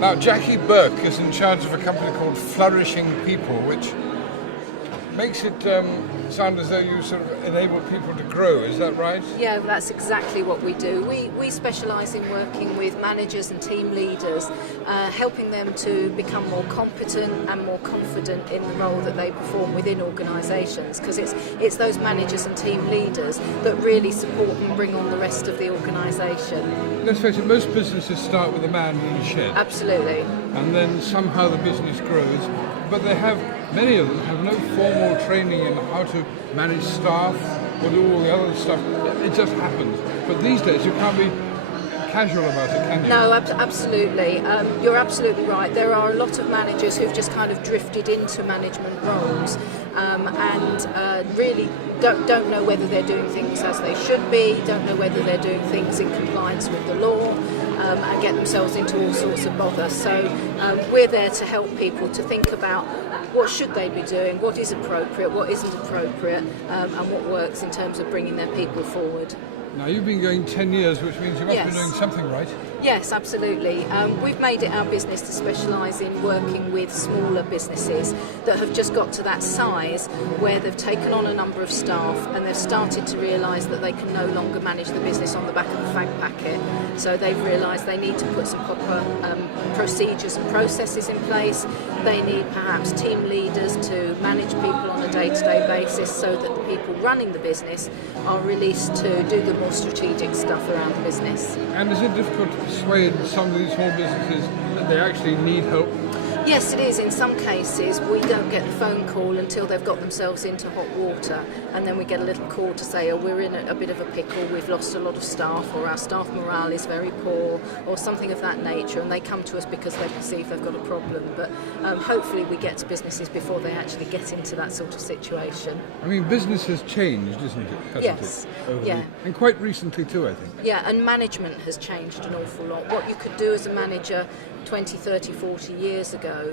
Now, Jacqui Burke is in charge of a company called Flourishing People, which makes it sound as though you sort of enable people to grow. Is that right? Yeah, that's exactly what we do. We specialise in working with managers and team leaders, helping them to become more competent and more confident in the role that they perform within organisations, because it's those managers and team leaders that really support and bring on the rest of the organisation. Let's face it, most businesses start with a man in a shed. Absolutely. And then somehow the business grows, but many of them have no formal training in how to manage staff or do all the other stuff. It just happens. But these days you can't be casual about it, can you? No, absolutely. You're absolutely right. There are a lot of managers who've just kind of drifted into management roles and really don't know whether they're doing things as they should be, don't know whether they're doing things in compliance with the law, and get themselves into all sorts of bother. So we're there to help people to think about what should they be doing, what is appropriate, what isn't appropriate, and what works in terms of bringing their people forward. Now, you've been going 10 years, which means you must Yes. be doing something right. Yes, absolutely. We've made it our business to specialise in working with smaller businesses that have just got to that size where they've taken on a number of staff and they've started to realise that they can no longer manage the business on the back of a fag packet. So they've realised they need to put some proper procedures and processes in place. They need perhaps team leaders to manage people on a day-to-day basis so that the people running the business are released to do the more strategic stuff around the business. And is it difficult to persuade some of these small businesses that they actually need help? Yes, it is. In some cases, we don't get the phone call until they've got themselves into hot water, and then we get a little call to say, oh, we're in a bit of a pickle, we've lost a lot of staff, or our staff morale is very poor, or something of that nature, and they come to us because they perceive they've got a problem. But hopefully we get to businesses before they actually get into that sort of situation. I mean, business has changed, isn't it? Hasn't Yes, it? yeah. And quite recently too, I think. Yeah, and management has changed an awful lot. What you could do as a manager 20, 30, 40 years ago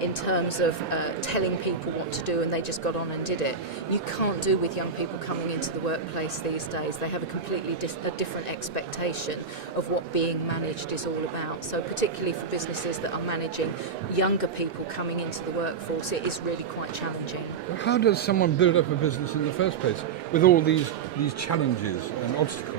in terms of telling people what to do and they just got on and did it, you can't do with young people coming into the workplace these days. They have a completely different expectation of what being managed is all about. So particularly for businesses that are managing younger people coming into the workforce, it is really quite challenging. How does someone build up a business in the first place with all these challenges and obstacles?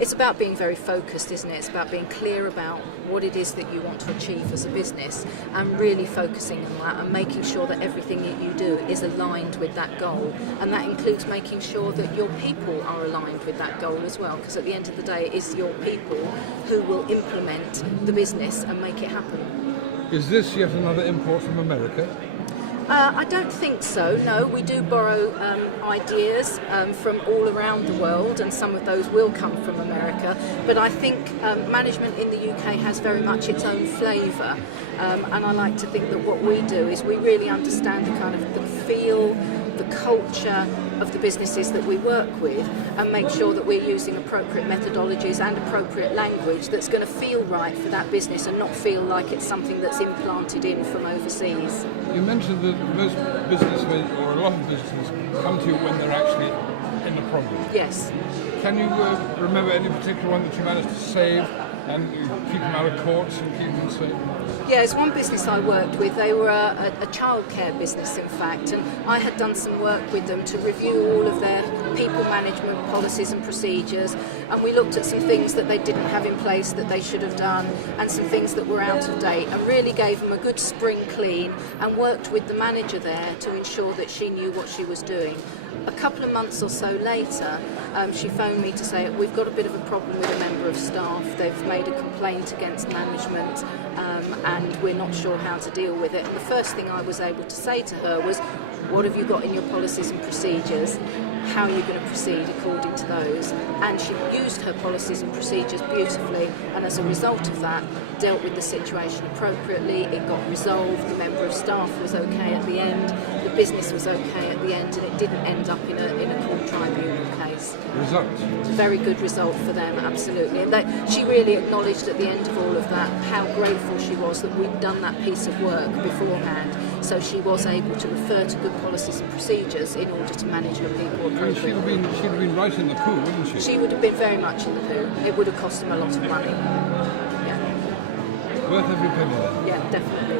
It's about being very focused, isn't it? It's about being clear about what it is that you want to achieve as a business and really focusing on that and making sure that everything that you do is aligned with that goal. And that includes making sure that your people are aligned with that goal as well, because at the end of the day, it is your people who will implement the business and make it happen. Is this yet another import from America? I don't think so, no. We do borrow ideas from all around the world, and some of those will come from America, but I think management in the UK has very much its own flavour, and I like to think that what we do is we really understand the kind of the feel, the culture of the businesses that we work with, and make sure that we're using appropriate methodologies and appropriate language that's going to feel right for that business and not feel like it's something that's implanted in from overseas. You mentioned that most businessmen, or a lot of businesses, come to you when they're actually in a problem. Yes. Can you remember any particular one that you managed to save and keep them out of courts and keep them safe? Yeah, it's one business I worked with. They were a childcare business, in fact, and I had done some work with them to review all of their people management policies and procedures, and we looked at some things that they didn't have in place that they should have done, and some things that were out of date, and really gave them a good spring clean and worked with the manager there to ensure that she knew what she was doing. A couple of months or so later, she phoned me to say, we've got a bit of a problem with a member of staff. They've made a complaint against management, and we're not sure how to deal with it. And the first thing I was able to say to her was, what have you got in your policies and procedures? How are you going to proceed according to those? And she used her policies and procedures beautifully, and as a result of that, dealt with the situation appropriately. It got resolved, the member of staff was okay at the end, the business was okay at the end, and it didn't end up in a court tribunal case. Result? It's a very good result for them, absolutely. And she really acknowledged at the end of all of that how grateful she was that we'd done that piece of work beforehand, so she was able to refer to good policies and procedures in order to manage her people And appropriately. she'd have been right in the pool, wouldn't she? She would have been very much in the poo. It would have cost them a lot of money. Yeah. worth every penny then. Yeah, definitely.